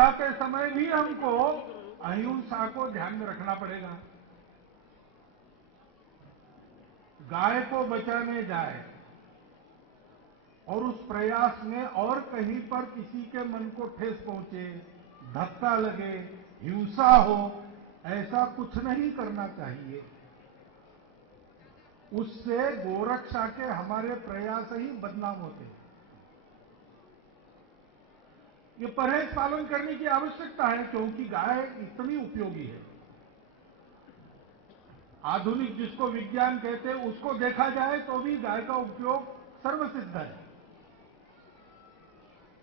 बढ़ाते समय भी हमको अहिंसा को ध्यान में रखना पड़ेगा। गाय को बचाने जाए और उस प्रयास में और कहीं पर किसी के मन को ठेस पहुंचे, धक्का लगे, हिंसा हो, ऐसा कुछ नहीं करना चाहिए। उससे गोरक्षा के हमारे प्रयास ही बदनाम होते हैं। ये परहेज पालन करने की आवश्यकता है, क्योंकि गाय इतनी उपयोगी है। आधुनिक जिसको विज्ञान कहते हैं, उसको देखा जाए तो भी गाय का उपयोग सर्वसिद्ध है।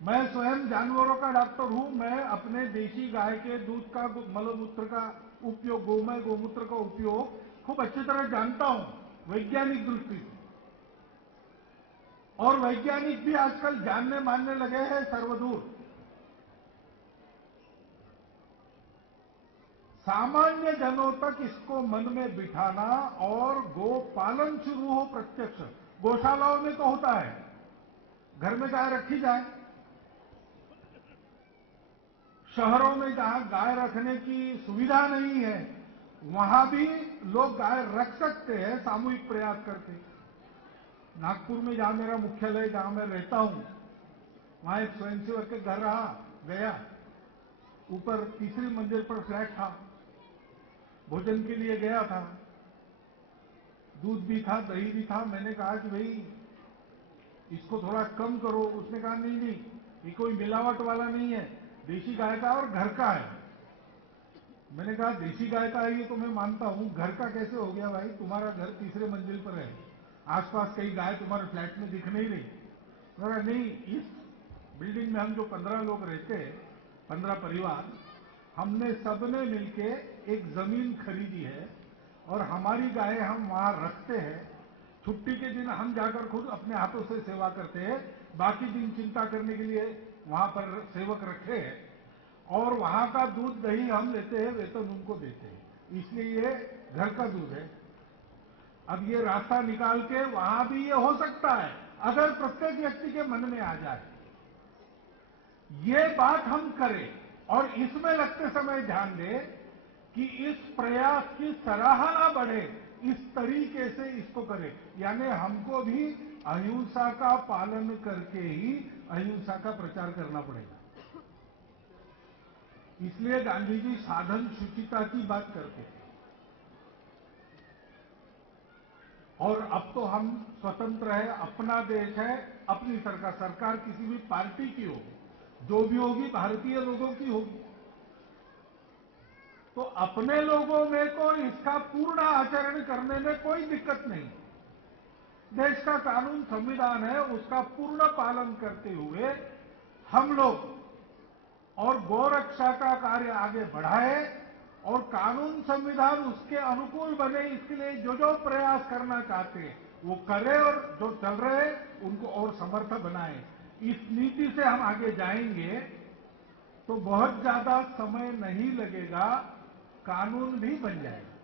मैं स्वयं जानवरों का डॉक्टर हूं। मैं अपने देशी गाय के दूध का, मलमूत्र का उपयोग, गोमय गोमूत्र का उपयोग खूब अच्छी तरह जानता हूं वैज्ञानिक दृष्टि से। और वैज्ञानिक भी आजकल जानने मानने लगे हैं सर्वदूर। सामान्य जनों तक इसको मन में बिठाना और गो पालन शुरू हो प्रत्यक्ष। गौशालाओं में तो होता है, घर में गाय रखी जाए। शहरों में जहां गाय रखने की सुविधा नहीं है, वहां भी लोग गाय रख सकते हैं सामूहिक प्रयास करके। नागपुर में जहां मेरा मुख्यालय, जहां मैं रहता हूं, वहां एक स्वयंसेवक के घर गया। ऊपर तीसरी मंजिल पर फ्लैट था। भोजन के लिए गया था, दूध भी था, दही भी था। मैंने कहा कि भाई इसको थोड़ा कम करो। उसने कहा नहीं नहीं, ये कोई मिलावट वाला नहीं है, देशी गाय का और घर का है। मैंने कहा देशी गाय का है ये तो मैं मानता हूं, घर का कैसे हो गया भाई? तुम्हारा घर तीसरे मंजिल पर है, आसपास कई गाय तुम्हारे फ्लैट में दिख नहीं रही। मैंने नहीं, इस बिल्डिंग में हम जो 15 लोग रहते हैं, 15 परिवार, हमने सबने मिलके एक जमीन खरीदी है और हमारी गाय हम वहां रखते हैं। छुट्टी के दिन हम जाकर खुद अपने हाथों से सेवा करते हैं, बाकी दिन चिंता करने के लिए वहां पर सेवक रखे हैं, और वहां का दूध दही हम लेते हैं, वेतन उनको देते हैं, इसलिए ये घर का दूध है। अब ये रास्ता निकाल के वहां भी ये हो सकता है, अगर प्रत्येक व्यक्ति के मन में आ जाए। ये बात हम करें और इसमें लगते समय ध्यान दें कि इस प्रयास की सराहना बढ़े, इस तरीके से इसको करें। यानी हमको भी अहिंसा का पालन करके ही अहिंसा का प्रचार करना पड़ेगा। इसलिए गांधी जी साधन शुचिता की बात करते हैं। और अब तो हम स्वतंत्र है, अपना देश है, अपनी सरकार, सरकार किसी भी पार्टी की हो, जो भी होगी भारतीय लोगों की होगी। तो अपने लोगों में तो इसका पूर्ण आचरण करने में कोई दिक्कत नहीं। देश का कानून संविधान है, उसका पूर्ण पालन करते हुए हम लोग और गौरक्षा का कार्य आगे बढ़ाए और कानून संविधान उसके अनुकूल बने, इसके लिए जो जो प्रयास करना चाहते हैं वो करें और जो चल रहे हैं उनको और समर्थ बनाएं। इस नीति से हम आगे जाएंगे तो बहुत ज्यादा समय नहीं लगेगा, कानून भी बन जाएगा।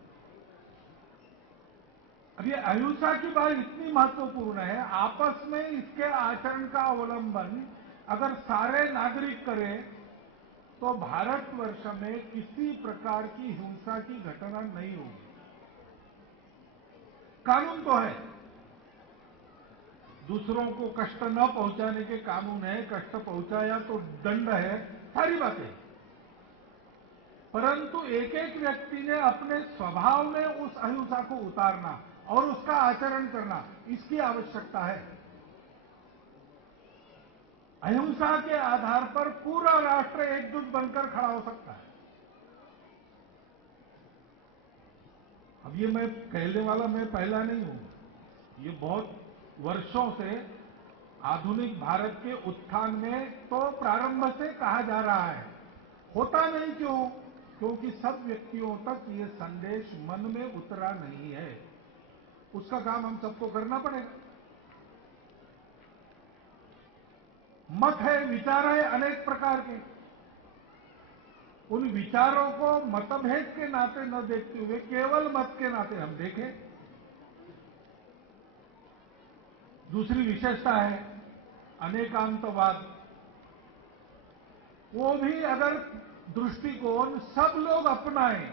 अब ये अहिंसा की बात इतनी महत्वपूर्ण है, आपस में इसके आचरण का अवलंबन अगर सारे नागरिक करें तो भारतवर्ष में किसी प्रकार की हिंसा की घटना नहीं होगी। कानून तो है, दूसरों को कष्ट न पहुंचाने के कानून है, कष्ट पहुंचाया तो दंड है, सारी बातें। परंतु एक एक व्यक्ति ने अपने स्वभाव में उस अहिंसा को उतारना और उसका आचरण करना, इसकी आवश्यकता है। अहिंसा के आधार पर पूरा राष्ट्र एकजुट बनकर खड़ा हो सकता है। अब ये मैं कहने वाला मैं पहला नहीं हूं, ये बहुत वर्षों से आधुनिक भारत के उत्थान में तो प्रारंभ से कहा जा रहा है। होता नहीं क्यों? क्योंकि सब व्यक्तियों तक ये संदेश मन में उतरा नहीं है। उसका काम हम सबको करना पड़ेगा। मत है, विचार है अनेक प्रकार के, उन विचारों को मतभेद के नाते न देखते हुए केवल मत के नाते हम देखें। दूसरी विशेषता है अनेकांतवाद। वो भी अगर दृष्टिकोण सब लोग अपनाएं,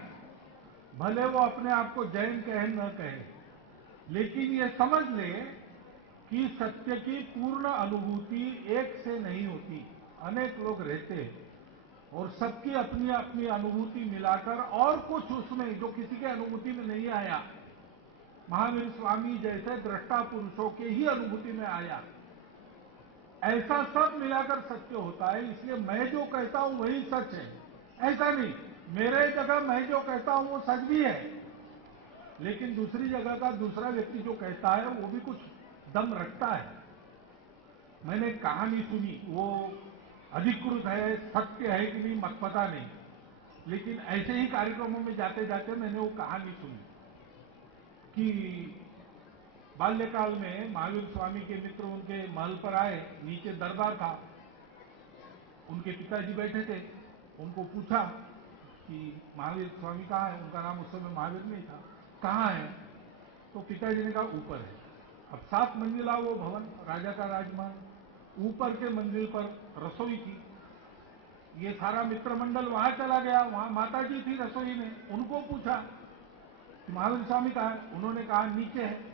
भले वो अपने आप को जैन कहे न कहे, लेकिन ये समझ ले कि सत्य की पूर्ण अनुभूति एक से नहीं होती, अनेक लोग रहते हैं और सबकी अपनी अपनी अनुभूति मिलाकर और कुछ उसमें जो किसी के अनुभूति में नहीं आया, महावीर स्वामी जैसे दृष्टा पुरुषों के ही अनुभूति में आया, ऐसा सब मिलाकर सत्य होता है। इसलिए मैं जो कहता हूं वही सच है, ऐसा नहीं मेरे जगह मैं जो कहता हूं वो सच भी है, लेकिन दूसरी जगह का दूसरा व्यक्ति जो कहता है वो भी कुछ दम रखता है। मैंने कहानी सुनी, वो अधिकृत है, सत्य है कि नहीं मत पता नहीं, लेकिन ऐसे ही कार्यक्रमों में जाते जाते मैंने वो कहानी सुनी कि बाल्यकाल में महावीर स्वामी के मित्र उनके महल पर आए, नीचे दरबार था, उनके पिताजी बैठे थे, उनको पूछा कि महावीर स्वामी कहाँ है, उनका नाम उस समय महावीर नहीं था, कहाँ है, तो पिताजी ने कहा ऊपर है। अब 7 मंजिला वो भवन, राजा का राजमहल, ऊपर के मंजिल पर रसोई थी, ये सारा मित्रमंडल वहां चला गया, वहां माताजी थी रसोई में, उनको पूछा कि महावीर स्वामी कहाँ है, उन्होंने कहा नीचे है।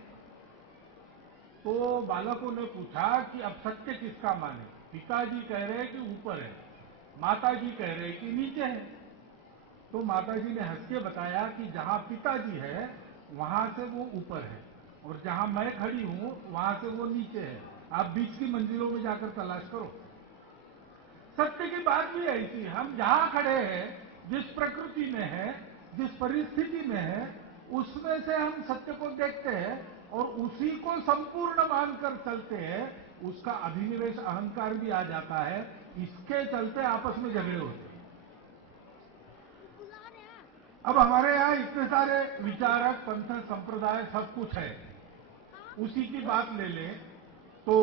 तो बालकों ने पूछा कि अब सत्य किसका माने, पिताजी कह रहे हैं कि ऊपर है, माताजी कह रहे हैं कि नीचे है। तो माताजी ने हंस के बताया कि जहां पिताजी है वहां से वो ऊपर है और जहां मैं खड़ी हूं वहां से वो नीचे है, आप बीच की मंजिलों में जाकर तलाश करो। सत्य की बात भी ऐसी, हम जहां खड़े हैं, जिस प्रकृति में है, जिस परिस्थिति में है, उसमें से हम सत्य को देखते हैं और उसी को संपूर्ण मानकर चलते हैं, उसका अभिनिवेश अहंकार भी आ जाता है, इसके चलते आपस में झगड़े होते हैं। अब हमारे यहां इतने सारे विचारक, पंथ, संप्रदाय सब कुछ है, उसी की बात ले लें तो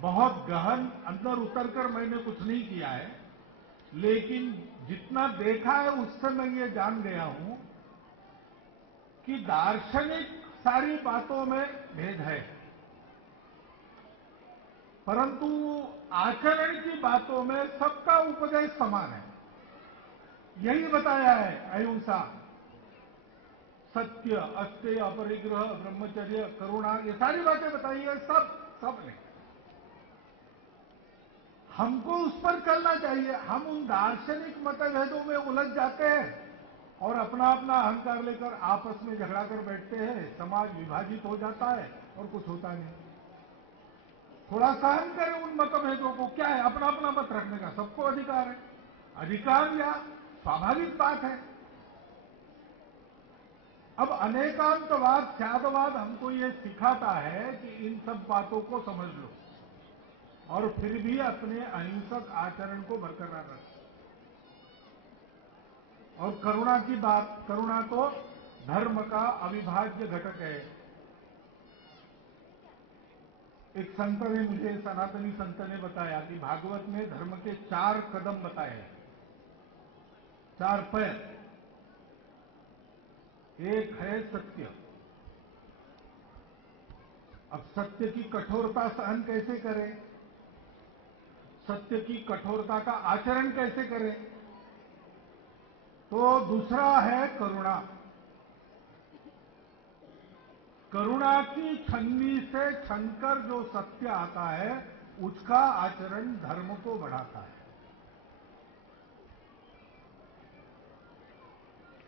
बहुत गहन अंदर उतरकर मैंने कुछ नहीं किया है, लेकिन जितना देखा है उससे मैं ये जान गया हूं कि दार्शनिक सारी बातों में भेद है, परंतु आचरण की बातों में सबका उपदेश समान है। यही बताया है, अहिंसा, सत्य, अस्तेय, अपरिग्रह, ब्रह्मचर्य, करुणा, ये सारी बातें बताई है सब ने। हमको उस पर चलना चाहिए। हम उन दार्शनिक मतभेदों में उलझ जाते हैं और अपना अपना अहंकार लेकर आपस में झगड़ा कर बैठते हैं, समाज विभाजित हो जाता है और कुछ होता नहीं। थोड़ा सहन करें उन मतभेदों को, क्या है, अपना अपना मत रखने का सबको अधिकार है, अधिकार या स्वाभाविक बात है। अब अनेकांतवाद, ख्यातवाद हमको ये सिखाता है कि इन सब बातों को समझ लो और फिर भी अपने अहिंसक आचरण को बरकरार रखो। और करुणा की बात, करुणा तो धर्म का अविभाज्य घटक है। एक संत ने मुझे, सनातनी संत ने बताया कि भागवत में धर्म के 4 कदम बताए, 4 पैर। एक है सत्य। अब सत्य की कठोरता सहन कैसे करें, सत्य की कठोरता का आचरण कैसे करें, तो दूसरा है करुणा। करुणा की छन्नी से छनकर जो सत्य आता है उसका आचरण धर्म को बढ़ाता है।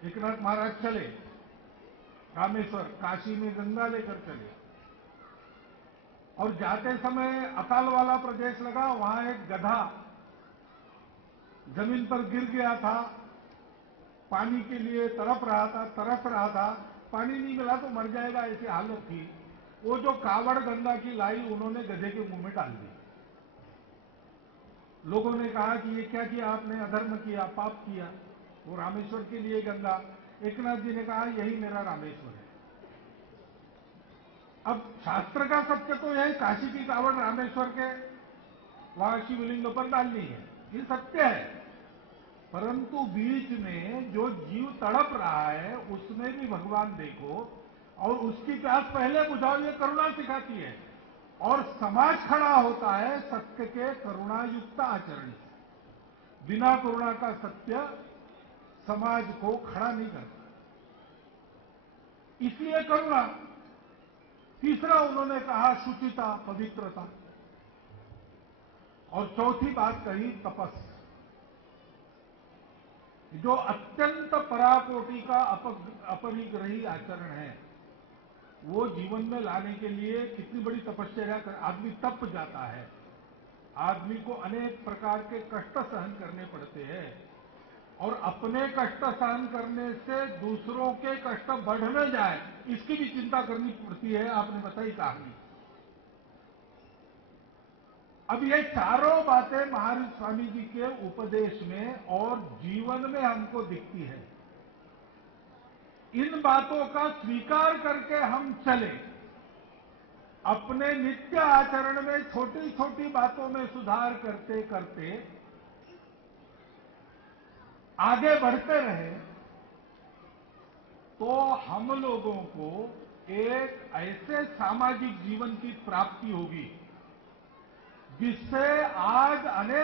एकनाथ महाराज चले रामेश्वर, काशी में गंगा लेकर चले और जाते समय अकाल वाला प्रदेश लगा, वहां एक गधा जमीन पर गिर गया था, पानी के लिए तड़प रहा था, तरस रहा था, पानी नहीं मिला तो मर जाएगा ऐसी हालत थी। वो जो कावड़ गंगा की लाई उन्होंने गधे के मुंह में डाल दी। लोगों ने कहा कि ये क्या किया आपने, अधर्म किया, पाप किया, वो रामेश्वर के लिए गंगा। एकनाथ जी ने कहा यही मेरा रामेश्वर है। अब शास्त्र का सत्य तो यह काशी की कावड़ रामेश्वर के वहां शिवलिंग पर डालनी है, ये सत्य है, परंतु बीच में जो जीव तड़प रहा है उसमें भी भगवान देखो और उसकी प्यास पहले बुझाओ, ये करुणा सिखाती है। और समाज खड़ा होता है सत्य के करुणायुक्त आचरण से। बिना करुणा का सत्य समाज को खड़ा नहीं करता। इसलिए करुणा। तीसरा उन्होंने कहा शुचिता, पवित्रता। और चौथी बात कही तपस्या, जो अत्यंत पराकोटि का अपरिग्रही आचरण है, वो जीवन में लाने के लिए कितनी बड़ी तपस्या कर आदमी तप जाता है। आदमी को अनेक प्रकार के कष्ट सहन करने पड़ते हैं और अपने कष्ट सहन करने से दूसरों के कष्ट बढ़ न जाए, इसकी भी चिंता करनी पड़ती है। आपने बताई कहानी। अब ये चारों बातें महावीर स्वामी जी के उपदेश में और जीवन में हमको दिखती है। इन बातों का स्वीकार करके हम चले, अपने नित्य आचरण में छोटी छोटी बातों में सुधार करते करते आगे बढ़ते रहे, तो हम लोगों को एक ऐसे सामाजिक जीवन की प्राप्ति होगी जिससे आज अनेक